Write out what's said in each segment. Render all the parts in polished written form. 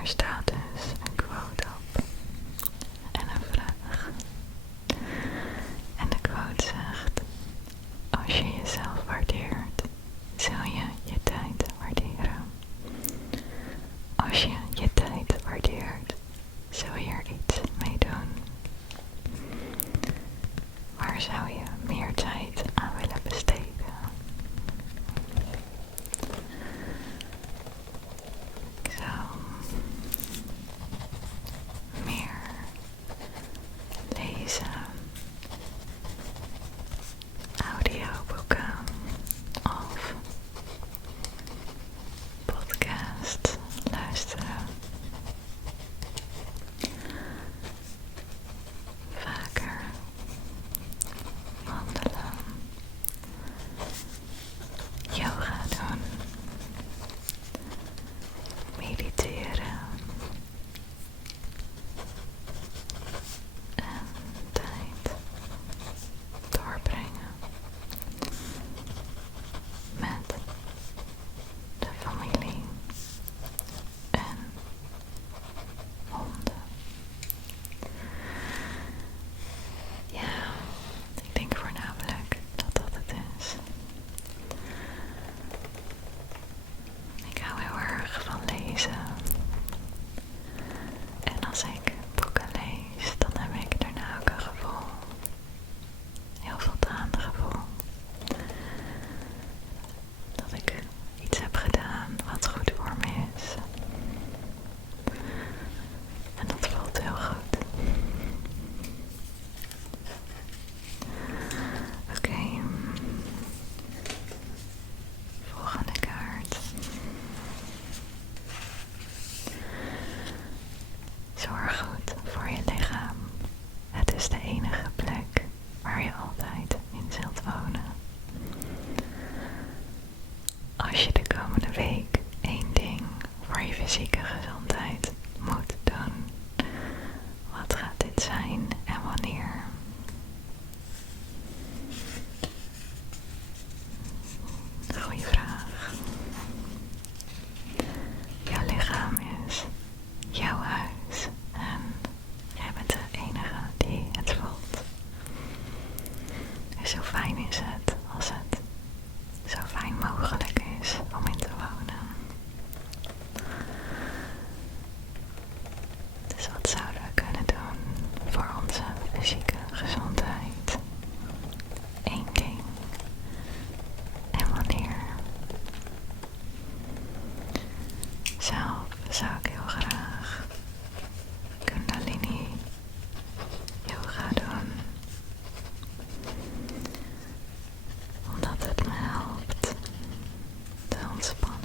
Er staat dus een quote op en een vraag. En de quote zegt: als je jezelf waardeert, zou je je tijd waarderen. Als je je tijd waardeert, zou je er iets mee doen. Waar zou je meer tijd aan willen besteden? Ik zou meer lezen, audioboeken of podcast luisteren. Vaker wandelen, yoga doen, mediteren en tijd doorbrengen met de familie en honden. Ja, ik denk voornamelijk dat dat het is. Ik hou heel erg van lezen. En als ik boeken lees, dan heb ik daarna ook een gevoel. Heel voldaan gevoel. Dat ik iets heb gedaan wat goed voor me is. En dat voelt heel goed. Oké. Volgende kaart. Zorg goed voor je lichaam. Het is de enige plek waar je altijd in zult wonen. Als je de komende week één ding voor je fysieke gezondheid moet doen, wat gaat dit zijn en wanneer? Goeie vraag. Jouw lichaam is jouw huis en jij bent de enige die het voelt. Dus zo fijn is het als het zo fijn mogelijk is om in te wonen. Dus wat zouden we kunnen doen voor onze fysieke gezondheid? Eén ding. En wanneer? Zelf zou ik heel graag Kundalini yoga doen. Omdat het me helpt te ontspannen.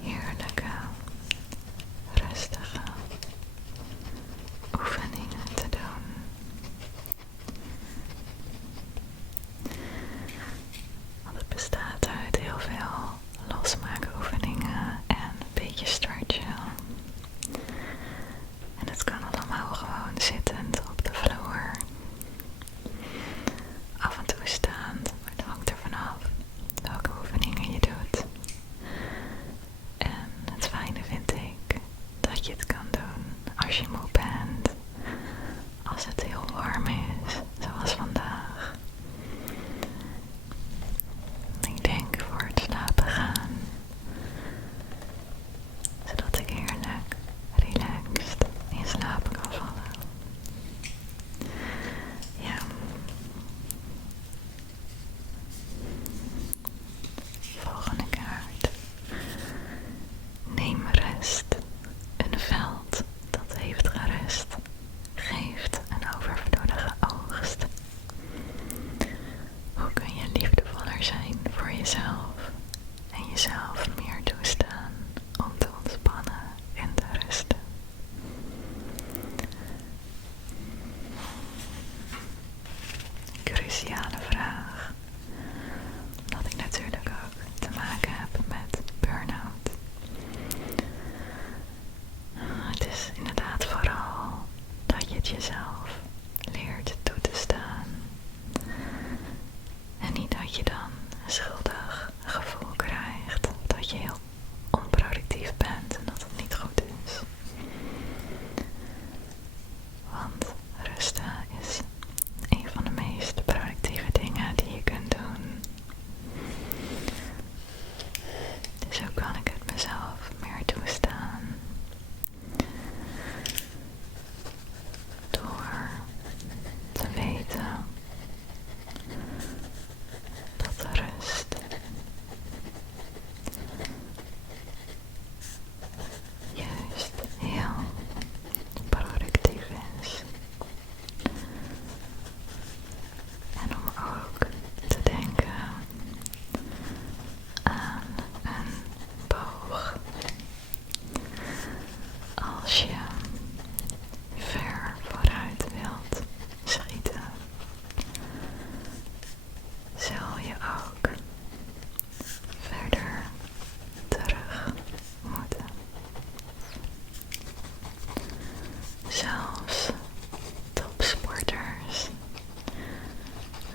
Heerlijke, rustige oefeningen te doen.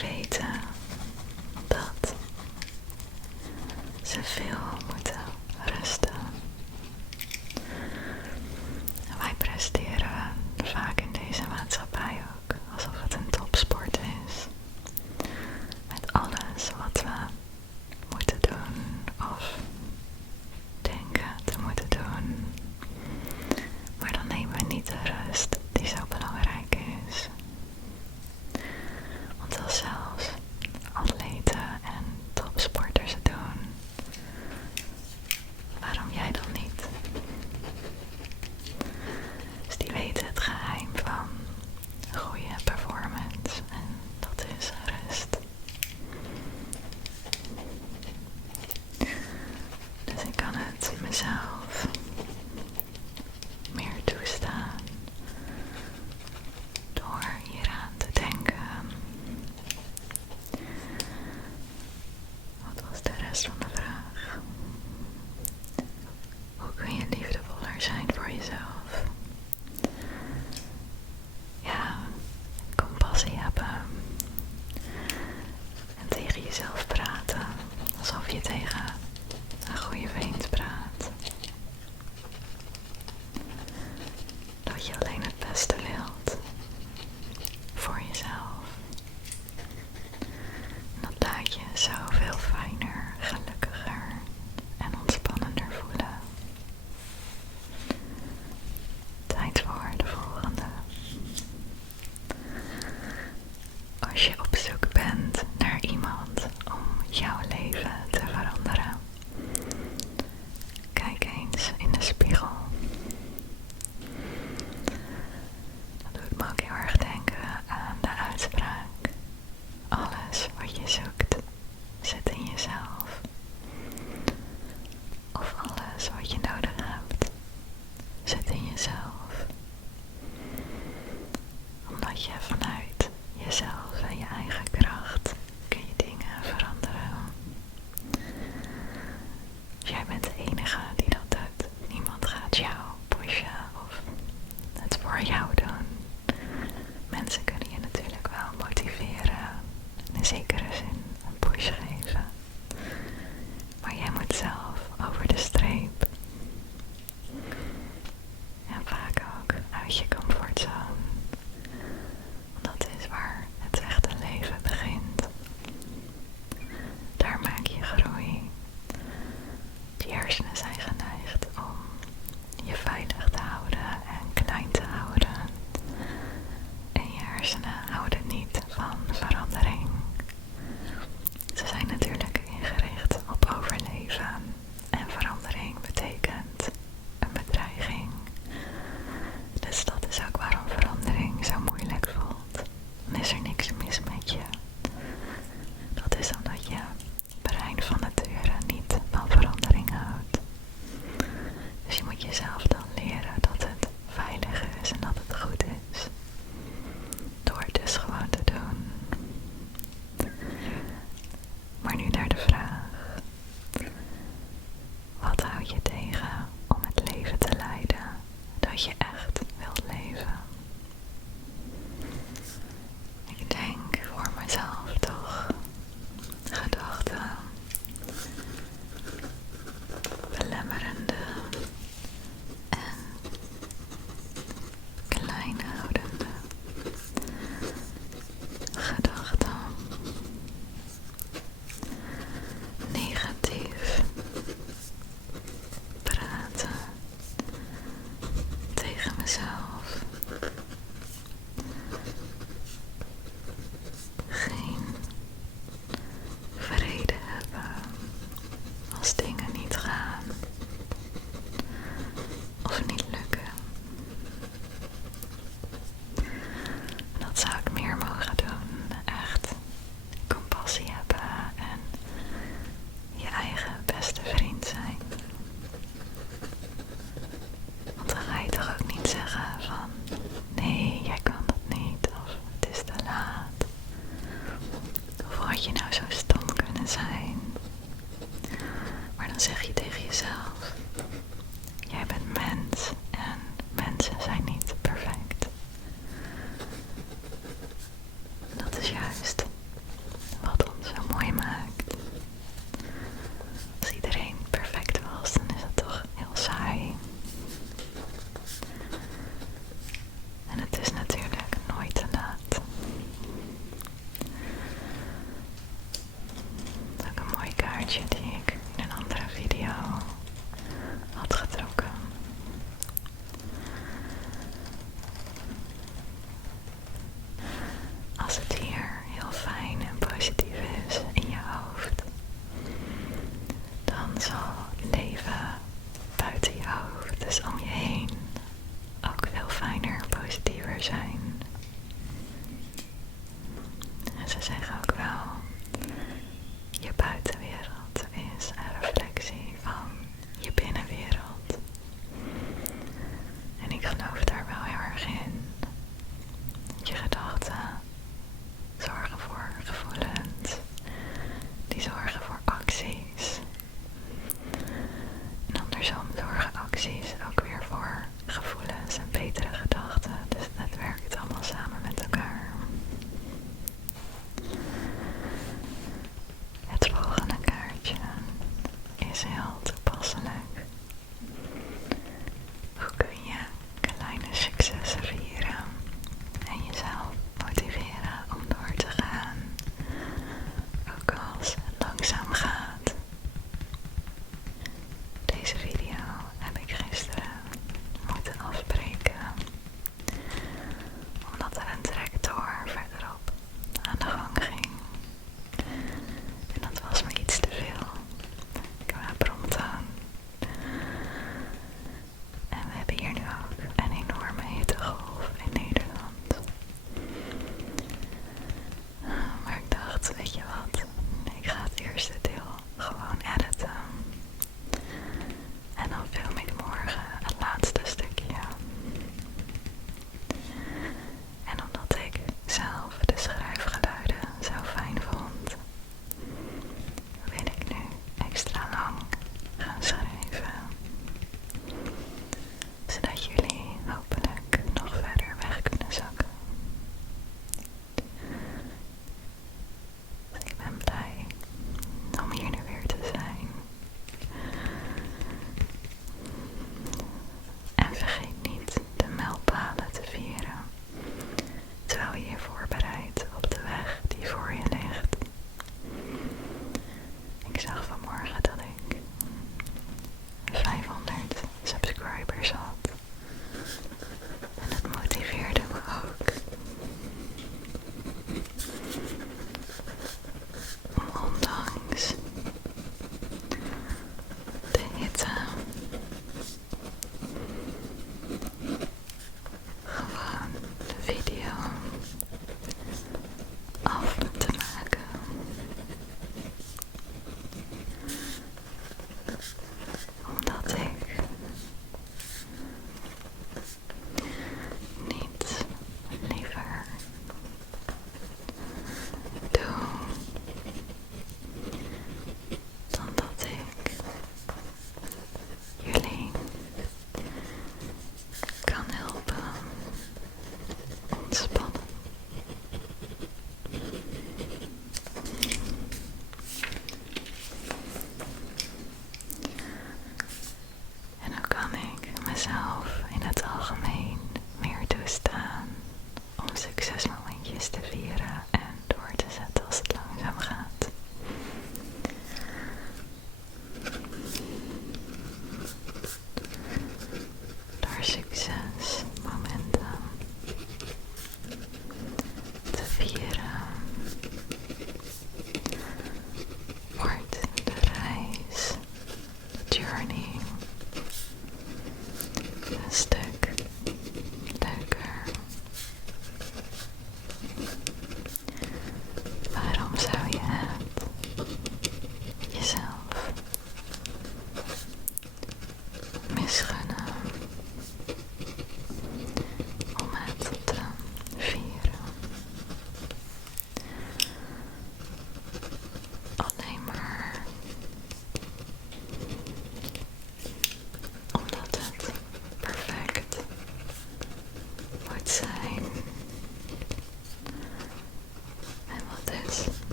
weten dat ze veel moeten rusten. En wij presteren vaak in deze maatschappij ook alsof het een topsport is. Met alles wat we moeten doen of denken te moeten doen. Maar dan nemen we niet de rust die zo belangrijk is. Want als zelfs atleten en topsporters het doen, waarom jij dan niet? Dus die weten het geheim van een goede performance en dat is rust. Dus ik kan het mezelf meer toestaan door hieraan te denken. Wat was de rest van de vraag? Hoe kun je liefdevoller zijn voor jezelf? Ja, compassie hebben. En tegen jezelf praten. Alsof je tegen een goede vriend praat. Dat je alleen het beste wilt. Voor jezelf. En dat laat je zoveel fijner, gelukkiger en ontspannender voelen. Tijd voor de volgende. Als je op zoek bent naar iemand om jouw leven te veranderen, kijk eens in de spiegel. Dat doet me ook heel erg denken aan de uitspraak: alles wat je zoekt, zit in jezelf. Of alles wat je nodig hebt, zit in jezelf. Omdat je vanuit jezelf en je eigen kracht kun je dingen veranderen. Jij bent de enige die dat doet. Niemand gaat jou pushen of het voor jou doen. Mensen kunnen je natuurlijk wel motiveren, in zekere zin een push geven. Maar jij moet zelf over de streep. En vaak ook uit je comfortzone. Want dat is waar het echte leven begint. Daar maak je groei. Je hersenen zijn geneigd om je veilig te houden en klein te houden. En je hersenen houden niet van verandering. Ze zijn natuurlijk ingericht op overleven. En verandering betekent een bedreiging. Dus dat is ook waarom verandering zo moeilijk voelt. Dan is er niks mis met je. Dat is omdat je brein van nature niet van verandering houdt. Dus je moet jezelf dan leren dat het veilig is en dat het goed is. Door het dus gewoon te doen. Maar nu naar de vraag. Wat houd je tegen om het leven te leiden dat je echt wilt leven? Ik denk voor mezelf toch gedachten, belemmerende en klein houdende gedachten, negatief praten tegen mezelf, geen vrede hebben als dingen niet gaan of niet lukken. Dat zou ik meer mogen doen. Echt compassie hebben en je eigen beste vriend zijn. Want dan ga je toch ook niet zeggen van nee, jij kan dat niet of het is te laat. Of had je nou zo stom kunnen zijn? Maar dan zeg je tegen jezelf: jij bent mens en mensen zijn niet perfect. Dat is juist is heel toepasselijk. Hoe kun je kleine successen vieren en jezelf motiveren om door te gaan? Ook als